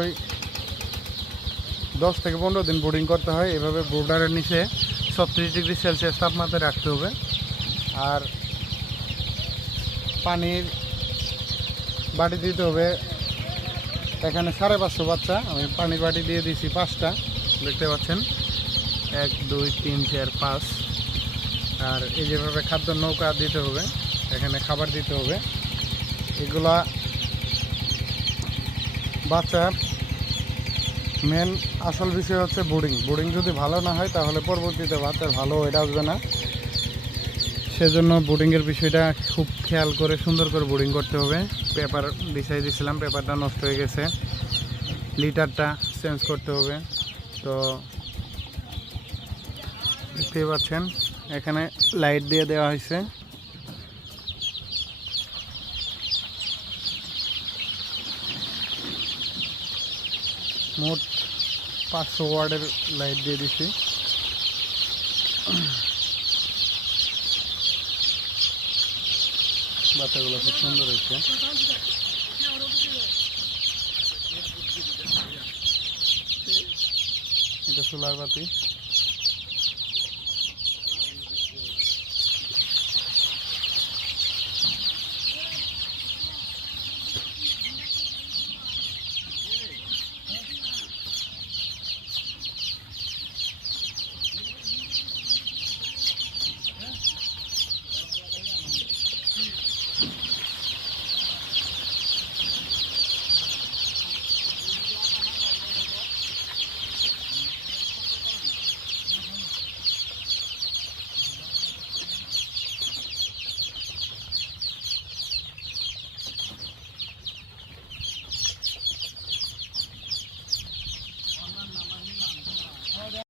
10 থেকে 15 দিন ব্রুডিং করতে হয়। এভাবে ব্রুডারের নিচে 36 ডিগ্রি সেলসিয়াস তাপমাত্রায় রাখতে হবে। আর পানির বাটি দিতে হবে। এখানে 550 বাচ্চা, আমি পানির বাটি দিয়ে দিয়েছি 5টা, দেখতে পাচ্ছেন 1 2 3 4 5। আর এই যেভাবে খাদ্য নৌকা দিতে হবে, এখানে খাবার দিতে হবে। এগুলা বাচ্চার মেন আসল বিষয় হচ্ছে ব্রুডিং যদি ভালো না হয় তাহলে পরবর্তীতে বাচ্চার ভালো এটা আসবে না। সেজন্য ব্রুডিংয়ের বিষয়টা খুব খেয়াল করে সুন্দর করে ব্রুডিং করতে হবে। পেপার বিছাই দিয়েছিলাম, পেপারটা নষ্ট হয়ে গেছে, লিটারটা চেঞ্জ করতে হবে। তো দেখতে পাচ্ছেন এখানে লাইট দিয়ে দেওয়া হয়েছে। মোট 500 ওয়াটের লাইট দিয়ে দিছি। বাচ্চাগুলো খুব সুন্দর হয়েছে। এটা সোলার বাতি।